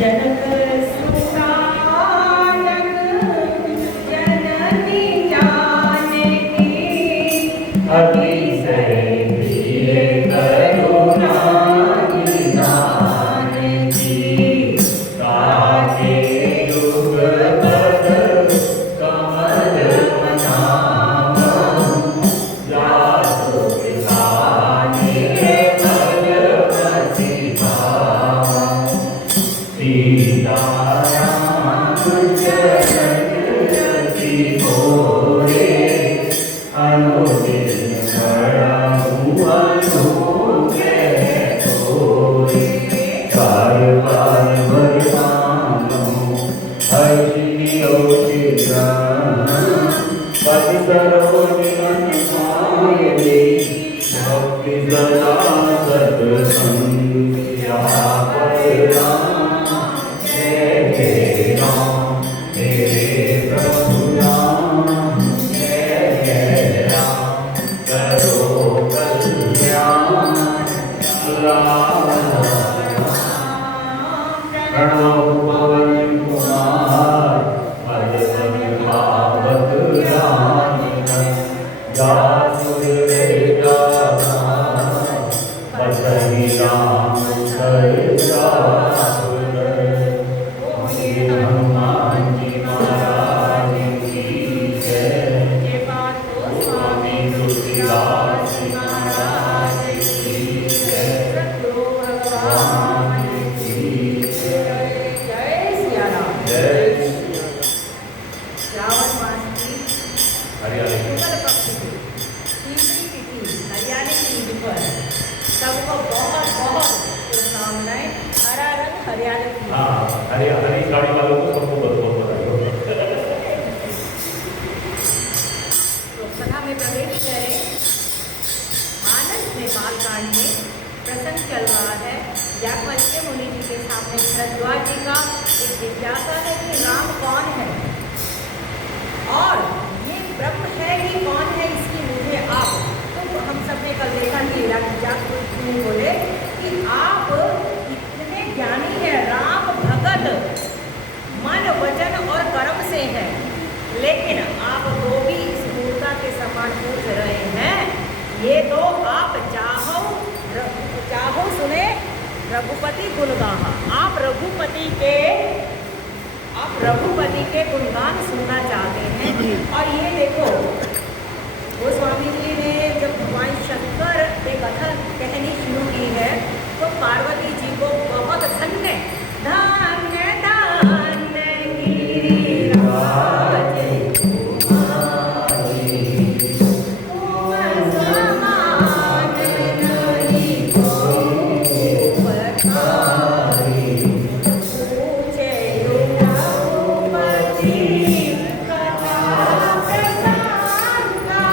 जनक सुता जननी जानकी अतिशय प्रिय करुणा निधान की गाते युगपद कमल मनाम जासु विसाने पदपति भाव सीताराम चरणति मोरे अनुदिन बड़ाहु अनुग्रह तोरे कारवार वरदानो हर्षियो चित्रण पद सरोज मन मायरे भक्ति सदा सत्संग सबको बहुत बहुत शुभकामनाएं। हरा रंग हरियाणा की। हाँ, हरी साड़ी वालों को सबको बहुत बहुत बधाई। तो सभा में प्रवेश करें। मानस में बालकांड में प्रसंग चल रहा है। याज्ञवल्क्य मुनि जी के सामने भरद्वाज जी का एक जिज्ञासा है कि राम कौन है और ये ब्रह्म है कि कौन है, इसकी मुझे आप। तो हम सबने कल देखा कि याज्ञवल्क्य बोले कि आप इतने ज्ञानी हैं, राम भगत मन वचन और कर्म से है, लेकिन आप तो भी इस मूर्ता के समान पूछ रहे हैं। ये तो आप चाहो सुने रघुपति गुणगान। आप रघुपति के गुणगान सुनना चाहते हैं। और ये देखो गोस्वामी जी ने जब भगवान शंकर ने कथा कहनी शुरू की है तो पार्वती जी को बहुत धन्य धन्य धन्य गिरिराज कुमारी तुम समान नहीं कोई पठारी पूछे रघुपति कथा प्रधान का।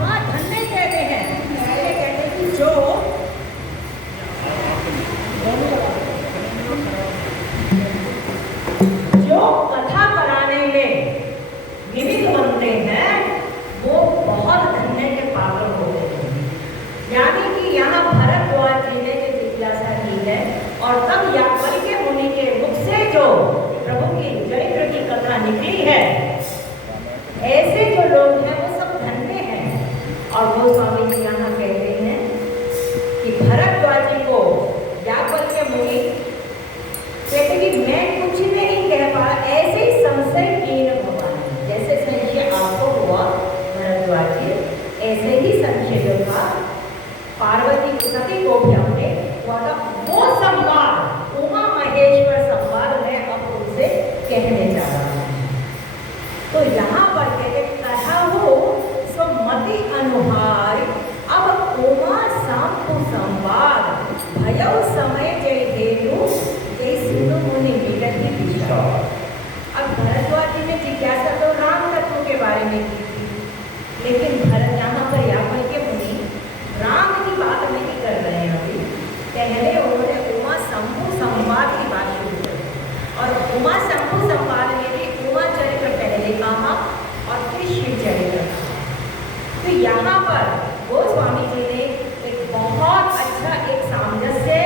वहाँ धन्य कहते हैं, पहले कहते हैं कि जो कथा कराने में निमित्त बनते हैं वो बहुत धन्य के पात्र होते हैं। यानी कि यहाँ भरद्वाज जी ने जो जिज्ञासा की है और तब याज्ञवल्क्य मुनि के मुख से जो प्रभु की चरित्र की कथा निकली है, ऐसे जो लोग हैं वो सब धन्य हैं। और वो स्वामी जी यहाँ कहते हैं कि भरद्वाज जी को याज्ञवल्क्य मुनि कहते कि मैं कुछ नहीं कह पा, ऐसे ही संशय कीन भगवान। जैसे संशय आपको हुआ भरद्वाज जी, ऐसे ही संशय जो था पार्वती सती को भी हमने हुआ था। वो संवाद उमा महेश्वर संवाद मैं अब उनसे कहने जा रहा हूँ। तो यहाँ पर कहते कथा हो सो मति अनुहार, अब उमा सांपु संवाद भयउ समय जय धेनु जय सिंधु मुनि विरति दिशा। अब भरद्वाज जी ने जिज्ञासा तो राम तत्व के बारे में की थी, लेकिन भरत यहाँ पर याज्ञवल्क्य मुनि राम की बात नहीं कर रहे हैं। अभी पहले उन्होंने उमा शंभु संवाद की बात शुरू की और उमा शंभु संवाद में भी उमा चरित्र पहले कहा और फिर शिव चरित्र कहा। तो यहाँ पर गोस्वामी जी ने एक बहुत अच्छा एक सामंजस्य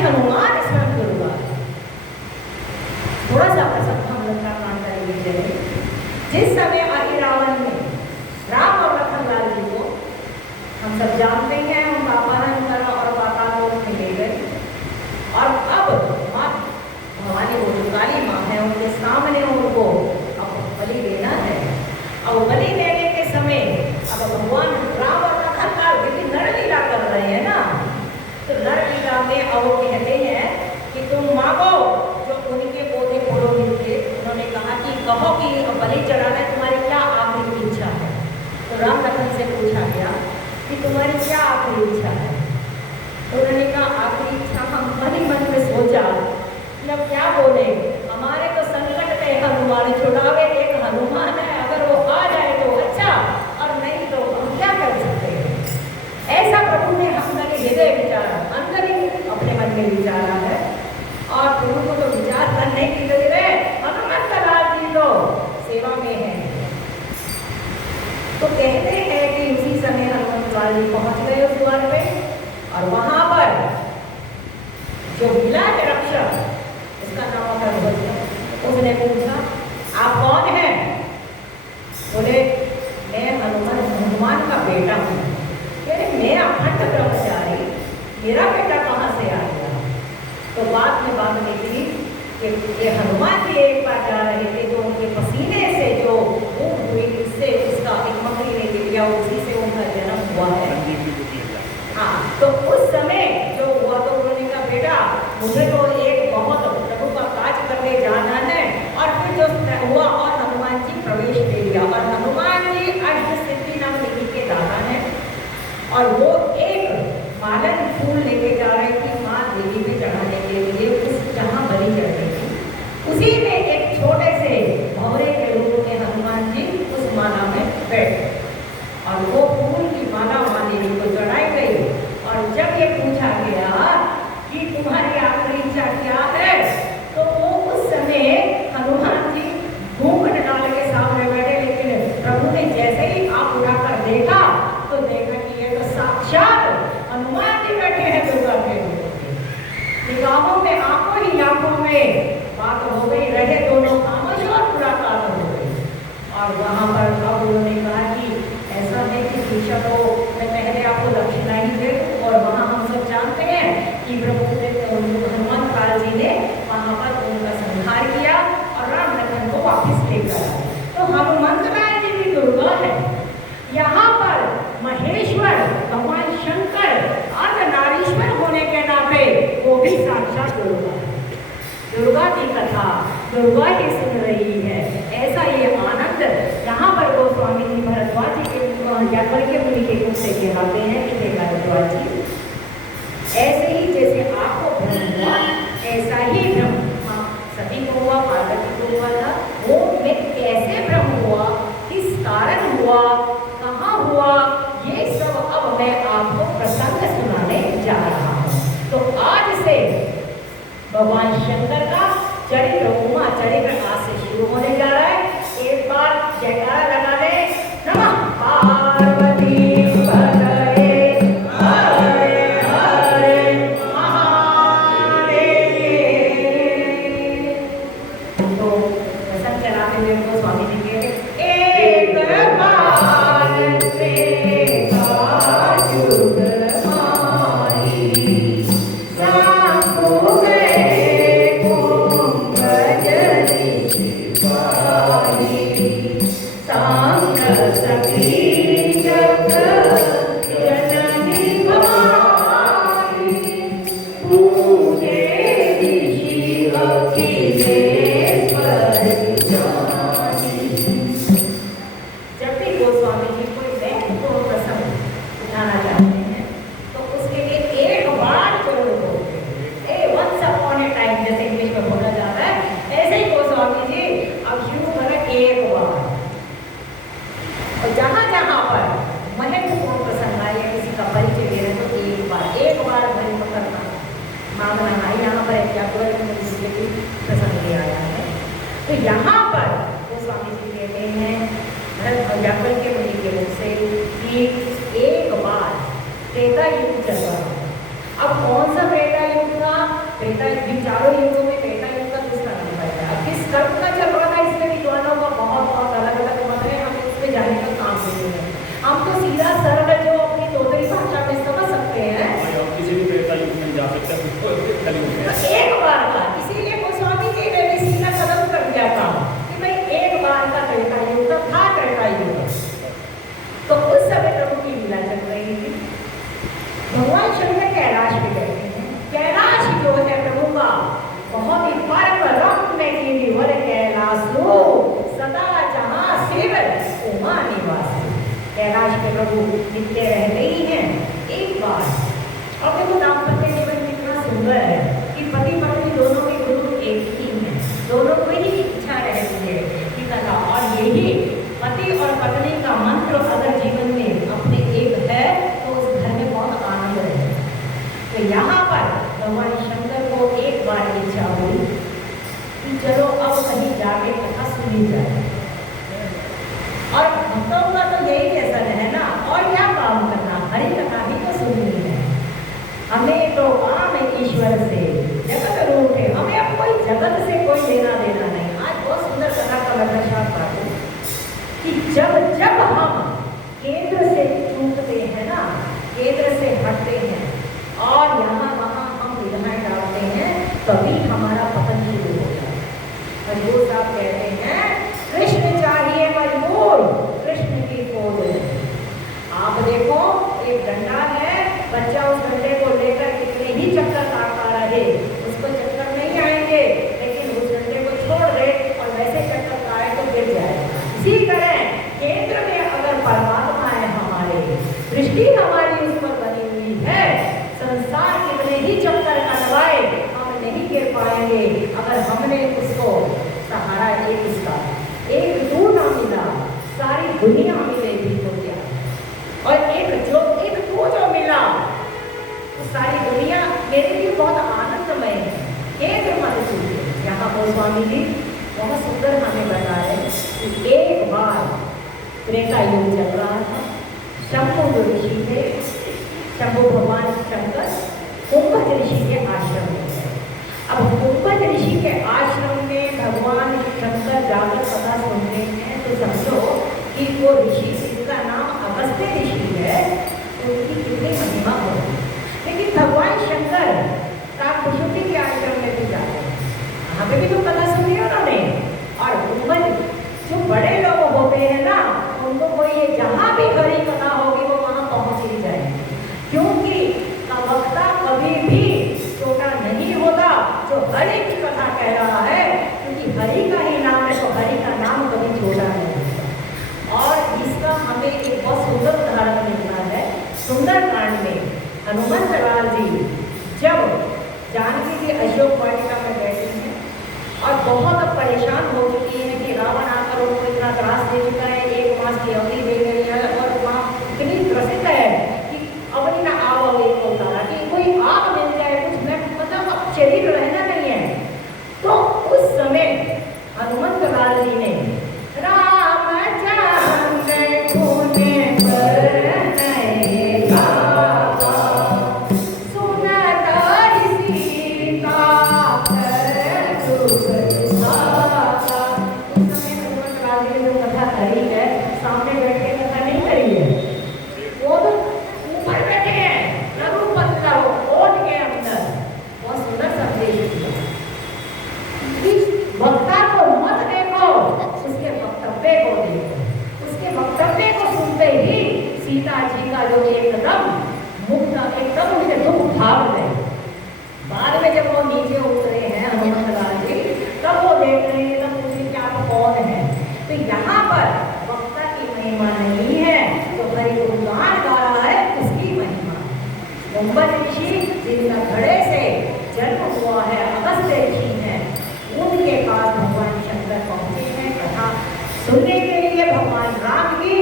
हनुमान स्मरण दुर्गा। थोड़ा सा प्रसंग हम लोग का मान करेंगे। जिस समय आदि रावण ने राम और लखनलाल जी को, हम सब जानते हैं, हम अपहरण करा और पाताल लोक में ले गए, और अब माँ भवानी वो जो काली माँ है उनके सामने उनको अब बलि देना है। अब बलि देने के समय अब भगवान राम और लखनलाल क्योंकि नरलीला कर रहे हैं ना, तो नरलीला में अब वो कहते हैं कि तुम मांगो। जो उनके पोते पुरोहित थे उन्होंने कहा कि कहो कि बलि चढ़ाना तुम्हारी क्या आखिरी इच्छा है। तो राम लखन से पूछा गया कि तुम्हारी क्या आखिरी इच्छा है। तो उन्होंने कहा आखिरी इच्छा, हम मन में सोचा मतलब क्या बोले, हमारे तो संकट में हनुमान छुड़ावे, एक हनुमान है, अगर वो आ जाए तो अच्छा, और नहीं तो हम क्या कर सकते हैं। ऐसा प्रभु ने अंदर हृदय विचारा, अंदर ही अपने मन में विचारा है, और प्रभु को तो विचार करने की जरूरत, हनुमंतलाल जी तो सेवा में है। तो कहते हैं कि उसी समय हनुमंतलाल जी पहुंच गए उस द्वार पे, और वहां पर जो विलाट रक्षक, उसका नाम था ध्वजा, उसने पूछा आप कौन हैं? बोले मैं हनुमान का बेटा हूँ। अरे मैं अखंड ब्रह्मचारी, मेरा बेटा कहाँ से आ गया? तो बाद में बात निकली कि ये हनुमान जी एक बार जा रहे थे, जो उनके पसीने से जो ऊब हुई, इससे उसका एक मकड़ी ने गिर गया, उसी से उनका जन्म हुआ है। हाँ, तो उस समय जो हुआ तो उन्होंने कहा बेटा मुझे तो एक बहुत प्रभु का काज करने जाना है, और फिर जो हुआ और हनुमान जी प्रवेश ले लिया, और हनुमान जी अष्ट सिद्धि नाम निधि के दाता हैं, और वो एक मालन फूल लेके जा रहे थे माँ देवी में चढ़ाने के लिए, उस जहाँ बलि चढ़ रही थी, उसी में एक छोटे से भंवरे के रूप में हनुमान जी उस माला में बैठ, और वो फूल की माला माँ देवी को चढ़ाई गई। और जब ये पूछा गया कि तुम्हारी आखिरी इच्छा क्या है, तो वो उस समय हनुमान जी घूंघट डाल के सामने बैठे, लेकिन प्रभु ने जैसे ही आँख उठाकर देखा तो देखा कि ये तो साक्षात हनुमान जी बैठे हैं दुर्गा के निगाहों में, आंखों ही आंखों में बात हो गई, रहे दोनों खामोश और मुलाकात हो गई। और वहाँ पर अब उन्होंने कहा कि ऐसा है कि शिक्षा को मैं पहले आपको दक्षिणा ही दे, और वहाँ हम सब जानते हैं कि प्रभु हनुमंतलाल जी ने वहाँ पर उनका संहार किया और राम लखन को वापस लेकर आए। तो हनुमंतलाल जी भी दुर्गा है। यहाँ पर महेश्वर भगवान शंकर अर्धनारीश्वर होने के नाते वो भी साक्षात दुर्गा है। दुर्गा की कथा दुर्गा ही सुन रही है। ऐसा ये आनंद यहाँ पर गोस्वामी जी भरद्वाज जी के यात्रा के मुनि के मुख से कहलाते हैं कि हे भरद्वाज जी, ऐसे ही जैसे आपको भ्रम हुआ ऐसा ही भ्रम सभी को हुआ, पार्वती को हुआ था। वो में कैसे भ्रम हुआ, किस कारण हुआ, कहाँ हुआ, ये सब अब मैं आपको प्रसंग सुनाने जा रहा हूँ। तो आज से भगवान शंकर का चरित्र, उमा चरित्र आज से शुरू होने जा रहा है। एक बार जयकारा लगा दे, नमः पार्वती पतये हरे हरे महादेव। तो प्रसंग चलाते हुए उनको स्वामी जी कहते एक बार से साजुद माई सांको गए कुंभ जनी सिपाही सांग सखी जग जननी भवानी पूजे ऋषि अखिलेश्वर जानी। जब भी गोस्वामी जी कोई महत्वपूर्ण प्रसंग उठाना चाहते हैं तो उसके लिए एक बार जरूर बोलते हैं। वंस अपॉन ए टाइम जैसे इंग्लिश में बोला जाता है, ऐसे ही गोस्वामी जी अब शुरू करें एक बार। और जहाँ जहाँ पर महत्वपूर्ण प्रसंग आए या किसी का परिचय दे रहे तो एक बार धर्म करना मांगना है। यहाँ पर क्या प्रसंग ले आया है, तो यहाँ पर गोस्वामी जी कहते हैं भरत के मुनि के मुख से कि एक बार त्रेता युग चल रहा। अब कौन सा त्रेता युग था? का त्रेता युग, चारों युगों में त्रेता युग का दूसरा नंबर है। अब किस कर्म का चल रहा था इसमें विद्वानों का बहुत बहुत अलग अलग मत है, हम इसमें जाने का काम नहीं है। हम तो सीधा सरल जो अपनी तोतरी भाषा में समझ सकते हैं, हम किसी भी त्रेता युग में जा सकते हैं, तो कलयुग में तो एक बार का, इसीलिए गोस्वामी जी ने भी सीधा कदम कर दिया था कि भाई एक बार का त्रेता युग था, त्रेता युग। तो उस समय प्रभु की लीला चल रही थी। भगवान शंकर कैलाश पे बैठे हैं। कैलाश जो है प्रभु का बहुत ही परम में गिरिवर कैलाशो सदा जहाँ शिव उमा निवासी। कैलाश के प्रभु नित्य रहते ही हैं। एक बार और देखो दाम्पत्य जीवन कितना सुंदर है कि पति पत्नी दोनों के गुरु एक ही हैं, दोनों को ही इच्छा रहती है कि कथा, और यही पति और पत्नी का मंत्र अगर जीवन में अपने एक है तो उस घर में बहुत आनंद है। तो यहाँ पर भगवान शंकर को एक बार इच्छा हुई कि चलो अब कहीं जाके कथा सुनी जाए, और भक्तों का तो यही व्यसन है ना, और क्या काम करना, हरि कथा ही तो सुननी है। हमें तो काम है ईश्वर से, जगत रूप है, हमें अब कोई जगत से कोई लेना देना नहीं। आज बहुत सुंदर कथा का मैं प्रसाद पाते कि जब जब हम केंद्र से चूकते हैं ना, केंद्र से हटते हैं और यहाँ वहाँ हम विघ्न डालते हैं, तभी हमारा पतन शुरू हो जाता है। हजूर साहब कहते हैं कृष्ण चाहिए मजबूर, कृष्ण की खोज। आप देखो एक डंडा है, बच्चा उस डंडे को लेकर कितने ही चक्कर काटता रहे, उसको चक्कर नहीं आएंगे, लेकिन उस डंडे को छोड़ दे और वैसे चक्कर काटे तो गिर जाएगा। इसी तरह केंद्र में अगर परमात्मा है हमारे, दृष्टि हमारी उस पर बनी हुई है, संसार कितने ही चक्कर कटवाए हम नहीं गिर पाएंगे अगर हमने उसको सहारा एक इसका एक तू ना मिला, सारी दुनिया मिलेगी तो क्या, और एक तू जो मिला तो सारी दुनिया मेरे लिए बहुत आनंदमय है। केंद्र मत छूटिए। यहाँ गोस्वामी जी बहुत सुंदर हमें बता रहे कि एक बार त्रेता युग चल रहा था। शंभु जो ऋषि थे, शंभु भगवान शंकर कुंभज ऋषि के आश्रम में गए। अब कुंभज ऋषि के आश्रम में भगवान शंकर जाकर कथा सुनते हैं तो समझो कि वो ऋषि जिसका नाम अगस्त्य ऋषि है, तो उनकी कितनी महिमा होगी। लेकिन भगवान शंकर का कुशुकी के आश्रम में भी जाते हैं, वहाँ पे भी तो कथा सुनी उन्होंने। और कुंभज जो बड़े लोग होते हैं ना, उनको कोई ये जहाँ भी हरि कथा होगी वो वहाँ पहुँच ही जाएंगे, क्योंकि वक्ता कभी भी छोटा नहीं होता जो हरि की कथा कह रहा है, क्योंकि हरि का ही नाम है तो हरि का नाम कभी छोटा नहीं होता। और इसका हमें एक बहुत सुंदर उदाहरण मिलता है सुंदरकांड में। हनुमंत लाल जी जब जानकी के अशोक वाटिका में बैठे हैं और बहुत परेशान हो चुकी है कि रावण आकर उनको इतना त्रास दे चुका है, 1 मास की अवधि दे गई है, और वहाँ इतनी प्रसिद्ध है कि अवधि ना आव एक होता है कि कोई आग मिल जाए कुछ मैं मतलब शरीर रहना नहीं है। तो उस समय हनुमंत लाल जी ने राम चाहते खूने पर नहीं गावा, सुनता सीता कर दुख साता। उस समय हनुमंत लाल जी ने जो कथा करी है, सामने बैठ के कथा नहीं करी है, वो तो ऊपर बैठे हैं रघुपति का ओट के अंदर। बहुत सुंदर संदेश दिया कि वक्ता को मत देखो, उसके वक्तव्य को देखो। उसके वक्तव्य को सुनते ही सीता जी का जो एकदम मुक्त, एकदम उनके दुख भाग गए। बाद में जब वो नीचे उतरे हैं हनुमंत लाल जी, तब वो देख रहे हैं, तब पूछे कि आप कौन है। तो यहाँ पर वक्ता की महिमा नहीं है, तो हरि गुणगान गा रहा है उसकी महिमा। कुंभज ऋषि जिनका घड़े से जन्म हुआ है, अगस्त्य ऋषि हैं, उनके पास भगवान शंकर पहुंचे हैं कथा सुनने के लिए। भगवान राम की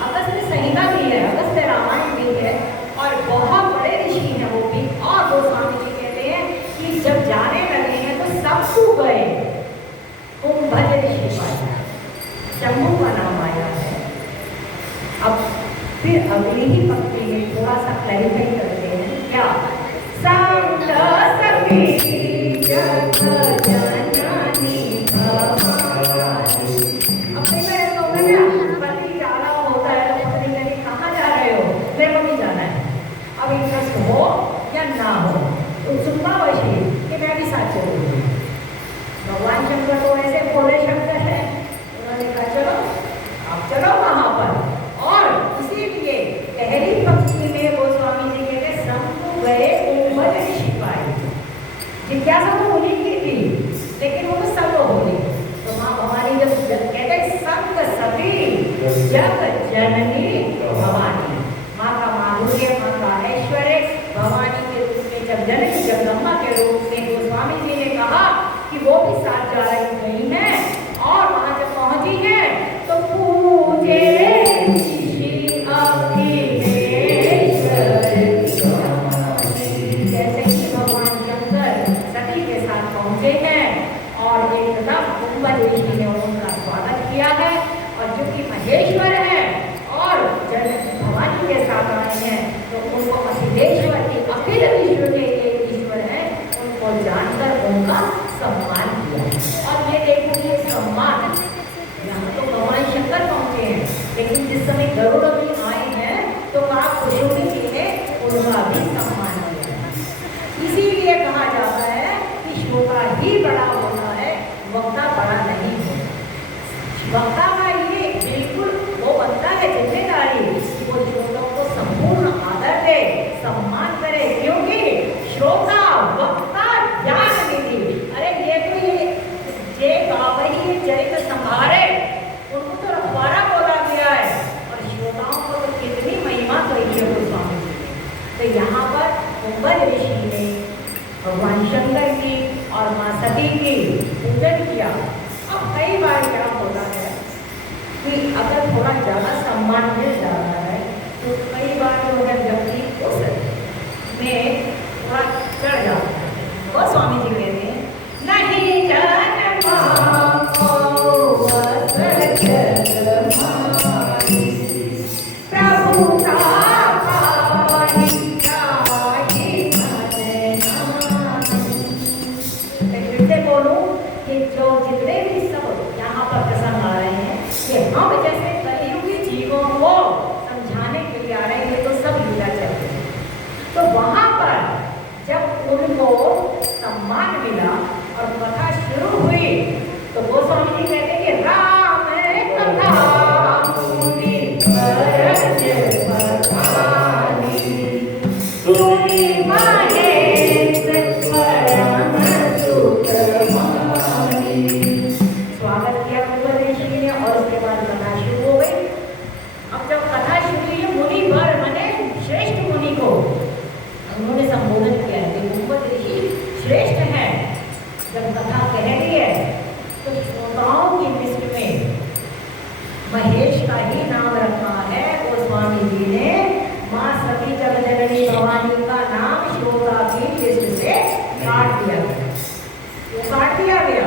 अगस्त्य संहिता भी है, अगस्त्य रामायण भी है, और बहुत बड़े ऋषि हैं वो भी। और गोस्वामी जी कहते हैं कि जब जाने लगे हैं तो सब सो गए, कुंभज ऋषि पाया, शंभु का नाम आया है। अब फिर अगली ही पंक्ति में थोड़ा सा क्लैरिफाई करते हैं क्या संत संग तो उन्हीं की थी, लेकिन वो तो सर्व होली। तो माँ भवानी जब कहते संग सती जग जननी भवानी, माँ का माधुर्य, माँ का ऐश्वर्य, भवानी के रूप में जब जननी जगदम्बा के रूप में गोस्वामी जी ने कहा कि वो भी साथ जा रही है, और वहां जब पहुंची है तो पूजे जैसे ही भगवान शंकर सती के साथ पहुंचे हैं और एकदम कुंभ ऋषि ने उनका स्वागत किया है, और जो कि महेश्वर है और भवानी के साथ आए हैं तो उनको अखिलेश्वर की अखिल विश्व के एक ईश्वर है उनको जानकर उनका सम्मान किया। और ये देखो ये सम्मान यहाँ तो भगवान शंकर पहुंचे हैं, लेकिन जिस समय गरुड़ भी आए हैं तो आप खुशी जी ने उनका भी सम्मान किया। इसीलिए कहा जाता है कि श्रोता ही बड़ा होता है, वक्ता बड़ा नहीं होता। वक्ता का ये बिल्कुल वो बनता है जिम्मेदारी कि वो श्रोताओं को संपूर्ण आदर दे, सम्मान करे, क्योंकि श्रोता वक्ता ज्ञान निधि। अरे ये तो ये गावही चरित्र संभारे, उनको तो रखवारा बोला गया है, और श्रोताओं को तो कितनी महिमा कही है गोस्वामी जी ने। तो यहाँ पर कुंभ ऋषि ने भगवान शंकर की और माँ सती की पूजन किया। अब कई बार क्या होता है कि अगर थोड़ा ज़्यादा सम्मान मिल जाता है तो कई बार जो है व्यक्ति उस में थोड़ा चढ़ जाता है। वो स्वामी जी कहते हैं नहीं प्रभु बोलूं कि जो जितने भी सब यहाँ पर प्रसंग आ रहे हैं कि हम जैसे कलियुगी जीवों को समझाने के लिए आ रहे हैं, तो सब लीला चलते हैं। तो वहाँ पर जब उनको सम्मान मिला और कथा शुरू हुई तो गोस्वामी जी कहते हैं कि राम कथा सुनी स्वागत किया कुंभ ऋषि ने, और उसके बाद कथा शुरू हो गई। अब जब कथा शुरू हुई मुनि वर मने श्रेष्ठ मुनि को उन्होंने संबोधन किया है, कुंभ ऋषि श्रेष्ठ है। जब कथा कह रही है तो श्रोताओं की लिस्ट में महेश का ही नाम रखा है। गोस्वामी जी ने माँ सती जगजननी भवानी का नाम श्रोता की लिस्ट से काट दिया गया। वो काट दिया गया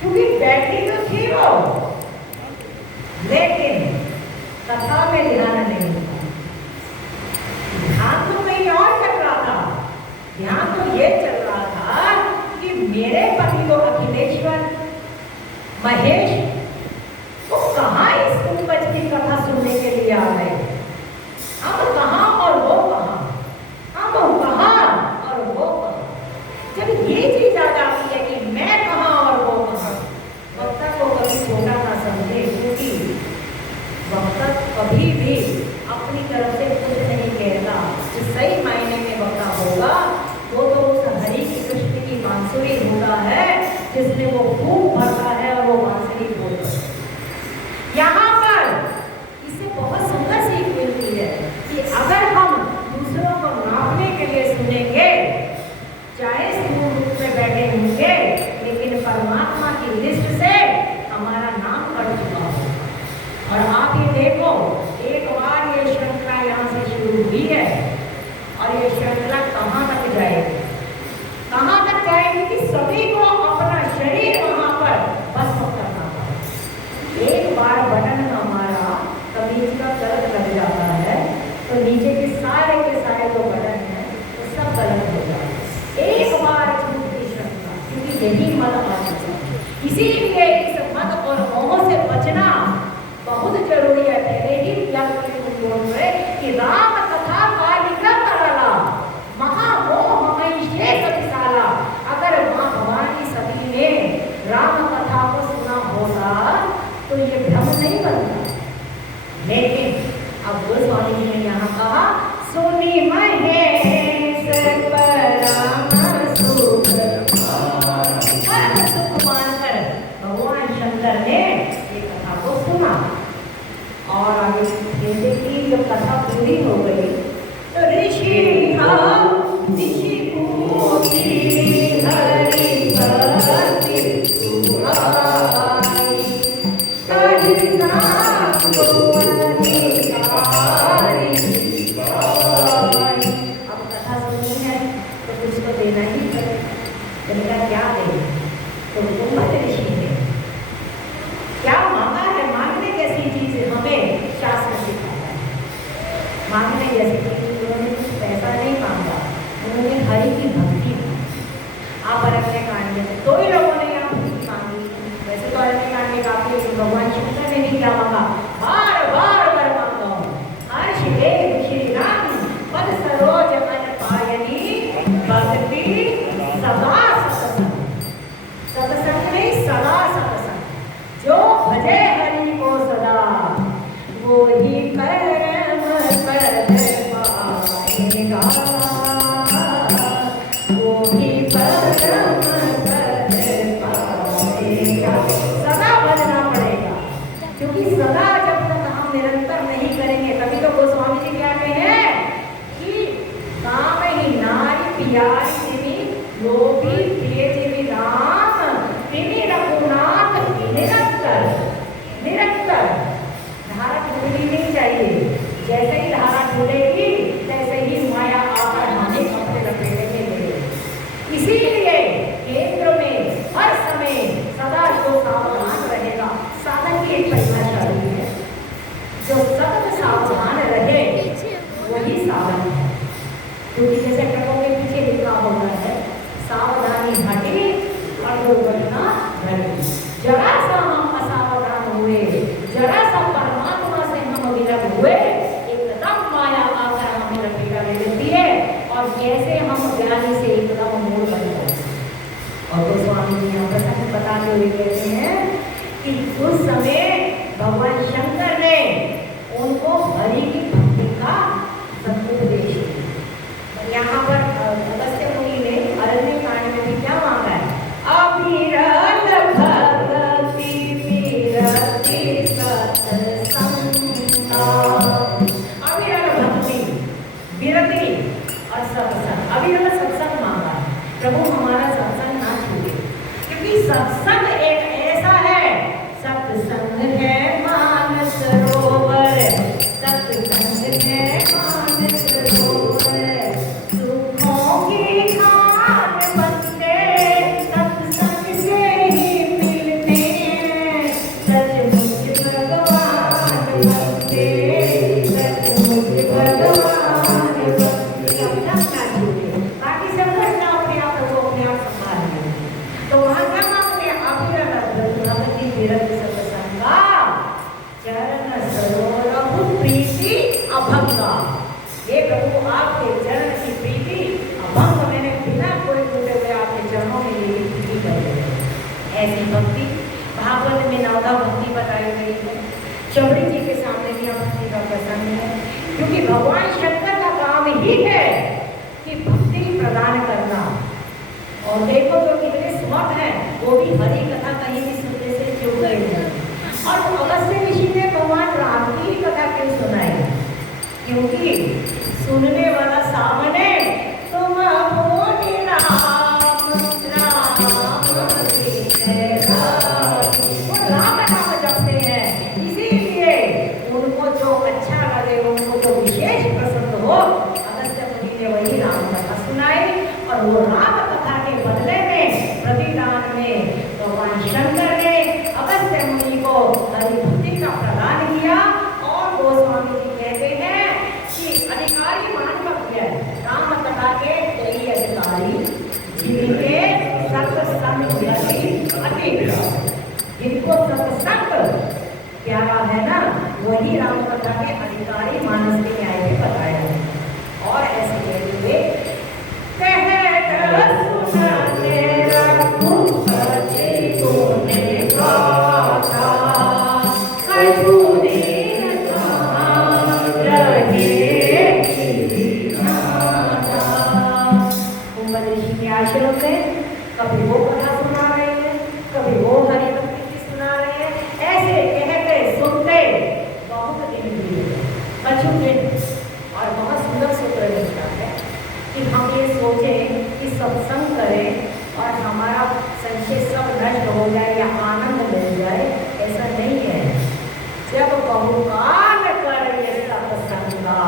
क्योंकि बैठी तो थी वो, लेकिन कथा में ध्यान नहीं था। ध्यान तो कहीं और चल रहा था। ध्यान तो ये चल रहा था कि मेरे पति को अखिलेश्वर महेश वो कहाँ इस कुंभज की कथा सुनने के लिए आ गए। हम कहाँ और वो कहाँ, हम कहाँ और वो कहाँ। जब ये चीज आ जाती है कि मैं कहाँ और वो कहाँ, वक्ता को कभी छोटा ना समझे, क्योंकि वक्ता कभी भी अपनी तरफ से कुछ नहीं कहता। जो सही मायने में वक्ता होगा वो तो उस हरि की कृष्ण की बांसुरी होता है जिसमें वो खूब भरता है और वो बांसुरी बोलता है। यहाँ पर इससे बहुत सुंदर सीख मिलती है कि अगर हम दूसरों को नापने के लिए सुनेंगे, चाहे स्थूल रूप में बैठे होंगे, लेकिन परमात्मा की लिस्ट से हमारा नाम कट चुका होगा। और आप ये देखो, एक बार ये श्रृंखला यहाँ से शुरू हुई है और ये श्रृंखला कहाँ तक जाएगी, कहाँ तक जाएगी कि सभी को अपना शरीर वहाँ पर भस्म करना पड़े। एक बार बटन हमारा कमीज का गलत लग जाता है तो नीचे के सारे जो बटन है वो सब गलत हो जाता है। एक बार छूट की श्रृंखला, क्योंकि यही मत आ चुका है। इसीलिए इस मत और मोह से बचना बहुत जरूरी है। पहले ही कि राम कथा कालिका करला महामोह महेशे सतिशाला। अगर माँ भवानी सती ने राम कथा को सुना होता तो ये भ्रम नहीं बनता। लेकिन अब गोस्वामी जी ने यहाँ कहा सुनी महेश परम सुख कथा पूरी हो गई तो ऋषि पूछी हरि भक्ति सुहाई, कहि साधु अधिकारी पाई। अब कथा सुनी है तो कुछ तो देना ही पड़ेगा। इनका क्या दे तो कुंभज ऋषि ने क्या मांगा है? मांगने जैसी चीज हमें शास्त्र सिखाता है। मांगने जैसी चीज उन्होंने कुछ पैसा नहीं मांगा, उन्होंने हरि की भक्ति मांगी। आप अरण्य कांड में दो ही लोगों ने यहाँ भक्ति मांगी। वैसे तो अरण्य कांड में काफी भगवान शंकर ने भी क्या मांगा? बार बार वर मांगा, हर्ष देव श्री राम पद सरोज मन पायनी भक्ति सदा सत्संग। सत्संग नहीं, सदा सत्संग। जो भजे हरि को सदा वो ही परम पद पाएगा, वो ही परम पद पाएगा। सदा भजना पड़ेगा, क्योंकि सदा जब तक हम निरंतर नहीं करेंगे, तभी तो गोस्वामी जी कहते हैं कि काम ही नारी पियारी तिनी लोभी प्रिय जिमि राम तिनी रघुनाथ निरंतर। निरंतर धारा ढूंढनी नहीं चाहिए, जैसे ही धारा ढूंढेगी तैसे ही माया आकर हमें कपड़े लपेटेंगे मिलेंगे। इसीलिए केंद्र में हर समय सदा जो सावधान रहेगा, साधन की एक परिभाषा है, जो सतत सावधान रहे वही साधन है। क्योंकि जैसे ट्रकों के पीछे लिखा होता है, सावधानी हटी और दुर्घटना घटी। जरा सा हम असावधान हुए, जरा सा परमात्मा से हम विलग हुए, एकदम माया आकर हमें लपेटा ले लेती है और जैसे हम ज्ञानी से एकदम मोड़ बन जाते हैं। और गोस्वामी जी यहाँ प्रसंग बताते हुए कहते हैं कि उस समय भगवान शंकर ने उनको हरि की भक्ति का सदुपदेश दिया। यहाँ पर अगस्त्य मुनि ने अरण्य कांड में भी क्या मांगा है? अविरल भक्ति विरति सत्संगा। अविरल भक्ति, विरति और सत्संग। अविरल सत्संग मांगा है, प्रभु हमारा सत्संग ना छूटे, क्योंकि सत्संग एक ऐसा है, सत्संग है मानस सरोवर, सत्संग है मानस सरोवर, सुखों की खान बंदे सत्संग से ही मिलते हैं, सचमुच भगवान बंदे, सचमुच भगवान बंदे। अपना ना छूटे, बाकी सब घटना अपने आप को अपने आप संभाल लेंगे। तो वहाँ क्या मांगते हैं? अविरल भक्ति विरति सत्संगा, चरण सरोवर प्रीति अभंगा। हे प्रभु, आपके चरण की प्रीति अभंग मैंने बिना कोई टूटे हुए आपके चरणों में ये प्रीति कर दी। ऐसी भक्ति भागवत में नवधा भक्ति बताई गई है। शबरी जी के सामने भी हम भक्ति का प्रसंग है, क्योंकि भगवान शंकर का काम ही है कि भक्ति प्रदान करना। और देखो तो कितने स्मर्थ हैं, वो भी हरि कथा कहीं भी सुनने से चुप गए हैं। और अगस्त्य ऋषि ने भगवान राम की कथा क्यों सुनाई? क्योंकि सुनने वाला सामने तुम बोले राम राम, वो राम नाम जपते हैं, इसीलिए उनको जो अच्छा लगे, उनको जो विशेष पसंद हो, अगस्त्य मुनि ने वही राम कथा सुनाई। और वो राम कथा के बदले में प्रतिदान में भगवान शंकर ने अगस्त्य मुनि को हरि भक्ति का प्रदान किया। और गोस्वामी जी कहते हैं कि अधिकारी मान संशय सब नष्ट हो जाए या आनंद मिल जाए, ऐसा नहीं है। जब बहुकाल कर ये सत्संगा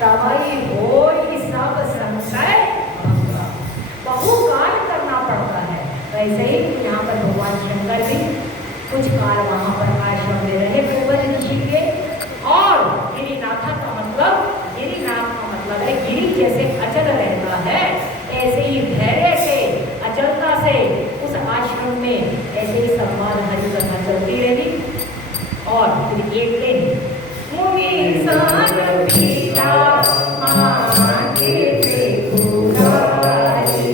तभी होई सब संशय भंगा। बहुकाल करना पड़ता है। वैसे ही यहाँ पर भगवान शंकर भी कुछ काल वहाँ पर आश्रम में रहे पूर्वज ऋषि के। और गिरिनाथ का मतलब है गिरी जैसे अचल रहता है, ऐसे ही धैर्य से अचलता से उस आश्रम में ऐसे ही संवाद हरि कथा चलती रही। और फिर एक दिन मुनि सान पीता मांगे से पुरारी,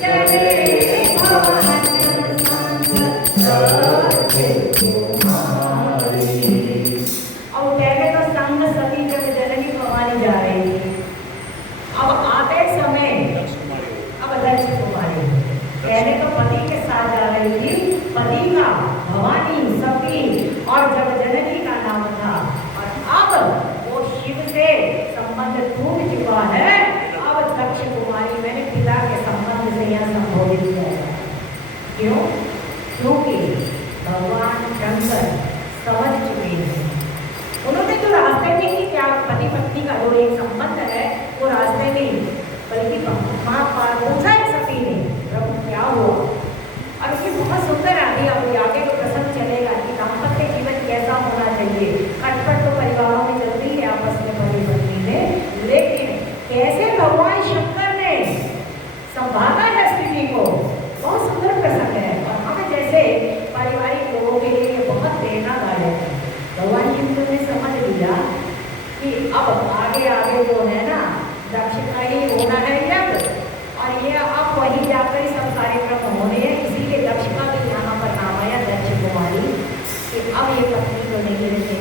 चले भवन संग करते तुम्हारी। अब पहले तो संग सती जब जननी भवानी जा रही थी, अब आते समय अब दक्ष कुमारी पहले तो पति के साथ जा रही थी, पति का भवानी सती और जब जननी का नाम था। और अब वो शिव से संबंध टूट चुका है। अब दक्ष कुमारी मैंने पिता के संबंध से यह संबोधित किया है। क्यों? क्योंकि भगवान शंकर समझ चुके हैं। उन्होंने जो रास्ते में ही क्या पति पत्नी का जो एक संबंध है वो रास्ते में, बल्कि माँ पूछा है सती ने, प्रभु क्या हुआ? और उसकी बहुत सुंदर आदि आगे तो प्रसंग चलेगा कि दाम्पत्य जीवन कैसा होना चाहिए। खटपट तो परिवारों में चलती है आपस में पति पत्नी में, लेकिन कैसे भगवान शंकर ने संभाला है स्थिति को, बहुत सुंदर प्रसंग है। और हमें जैसे पारिवारिक लोगों के लिए ये बहुत प्रेरणादायक है। भगवान शंकर ने समझ लिया कि अब आगे जो है ना दक्ष का ही होना है यज्ञ, और ये अब वहीं जाकर ही सब कार्यक्रम होने हैं। इसीलिए दक्ष का भी यहाँ पर नाम आया दक्ष कुमारी कि अब ये पत्नी तो नहीं रहेगी,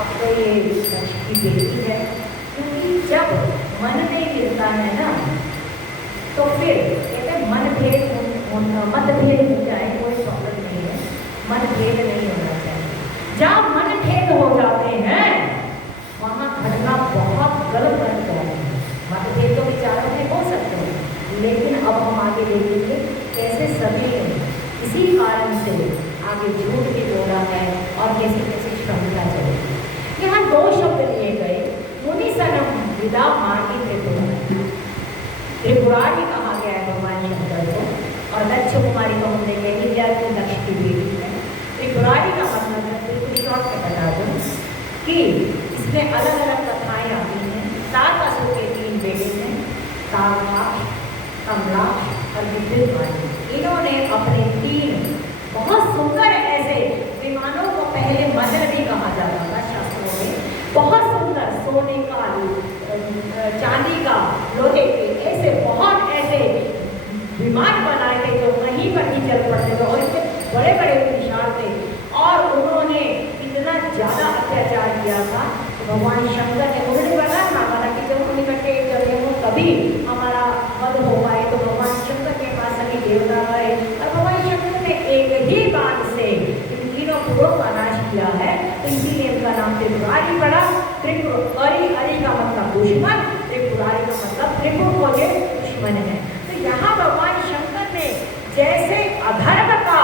अब तो ये दक्ष की बेटी है। क्योंकि जब मन नहीं मिलता है ना तो फिर कहते मतभेद हो जाए कोई प्रॉब्लम नहीं है, मतभेद नहीं होना चाहिए। जहाँ मतभेद हो जाते हैं वहाँ घटना बहुत गलत बन जाती है। मतभेद तो विचारों में हो सकते हैं, लेकिन अब हम आगे देखेंगे कैसे सभी इसी कारण से आगे झूठ भी बोला है और कैसे कैसे क्षमता चलेगी। यहाँ दो शब्द लिए गए, मुनि सनम विदा मांगी त्रिपुरारी। त्रिपुरारी कहा गया है भगवान शंकर को, और दक्ष कुमारी को हमने यही लिया कि दक्ष की बेटी है। त्रिपुरारी का मतलब है, बिल्कुल शॉर्ट में बता दूँ कि इसमें अलग अलग कथाएं आती हैं। 7 असुर के 3 बेटे हैं, तारकाक्ष, कमलाक्ष और विद्युतवाणी। इन्होंने अपने 3 बहुत सुंदर ऐसे विमानों को पहले महल भी कहा जाता था शास्त्रों में, बहुत सुंदर सोने का, चांदी का, लोहे के ऐसे बहुत ऐसे विमान बनाए थे जो कहीं पर भी चल पड़ते थे और इतने बड़े बड़े विशाल थे। और उन्होंने इतना ज़्यादा अत्याचार किया था तो भगवान शंकर ने उन्होंने बताया था कि जब हम इकट्ठे चले हो तभी हमारा वध हो पाए। तो भगवान शंकर के पास सभी देवता गए और भगवान शंकर ने एक ही बात से इन तीनों पुरों का नाश किया है। तो इसीलिए इनका नाम त्रिपुरारी पड़ा। त्रिपुरारी, अरि का मतलब दुश्मन, त्रिपुरारी का मतलब त्रिपुर को ये दुश्मन है। तो यहाँ भगवान शंकर ने जैसे अधर्म का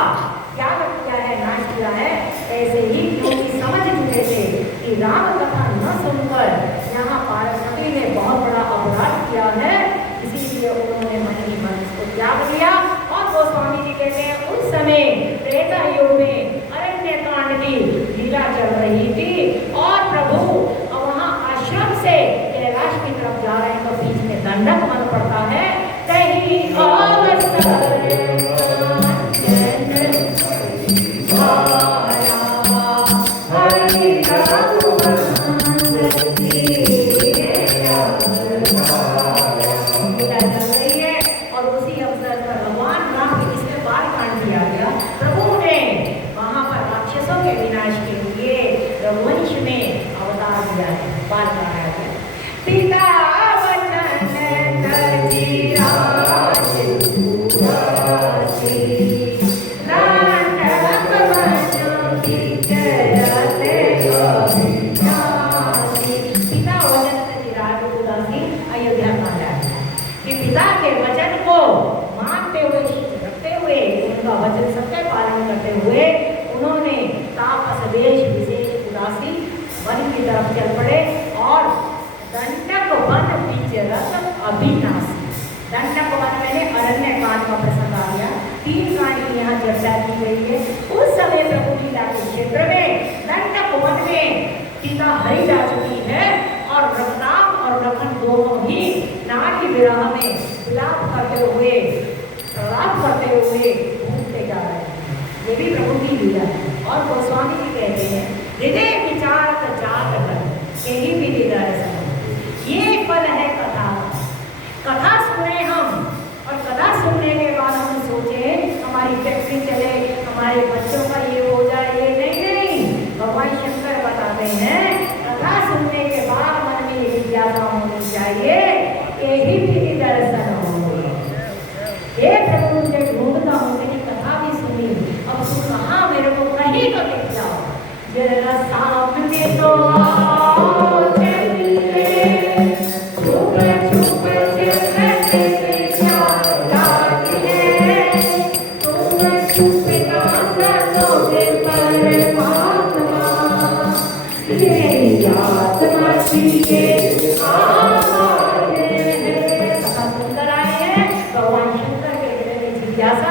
त्याग किया है, नाश किया है, ऐसे ही क्योंकि समझ चुके थे कि राम कथा न सुनकर यहाँ पार्वती ने बहुत बड़ा अपराध किया है, इसीलिए उन्होंने मन ही मन इसको त्याग दिया। और गोस्वामी जी कहते हैं उस समय त्रेता युग में अरण्य कांड की लीला चल रही थी और प्रभु वहाँ आश्रम से कैलाश की तरफ जा रहे हैं तो बीच में दंडक मन पड़ता है। कहीं और उसी अवसर पर भगवान राम की जिसने बाल काट दिया गया, प्रभु ने वहाँ पर राक्षसों के विनाश के लिए रघुवंश में अवतार दिया है, बाल काटा गया। पिता वचन तजी राज उदासी, नाटक वचन की चलते अभिनाशी। पिता वचन तजी राज उदासी अयोध्या का है कि पिता के वचन को मानते हुए का वचन सत्य पालन करते हुए उन्होंने तापस देश विशेष उदासी वन की तरफ चल पड़े और दंडक वन बीच रस अभिनाशी। दंडक वन में अरण्य कांड का प्रसंग आ गया। 3 कांड की यहाँ चर्चा की गई है। उस समय प्रभु लीला के क्षेत्र में दंडक वन में सीता हरी जा चुकी है और रघुराम और लखन दोनों ही नाट्य विरह में विलाप करते हुए प्रलाप करते हुए घूमते जा रहे हैं। ये भी प्रभु की लीला है। और गोस्वामी जी कहते हैं हृदय विचार जात कर यही भी लीला है। ये फल है कथा। कथा सुने हम और कथा सुनने के बाद हम सोचे हमारी फैक्ट्री चले, हमारे बच्चों का ये हो जाए, ये नहीं। भगवान शंकर बताते हैं कथा सुनने के बाद मन में ये जिज्ञासा होनी चाहिए, यही भी दर्शन हो। हे प्रभु मुझे ढूंढता हूँ, मेरी कथा भी सुनी, अब तू कहाँ मेरे को कहीं तो दिख जाओ। जरा सामने तो आओ चलिए, छुप छुप चिल्लाते जाती है, तुम छुप ना सकोगे परमात्मा, तेरी आत्मा सीधे आ गए हैं। कथा सुनकर आए हैं, भगवान शंकर के हृदय में जिज्ञासा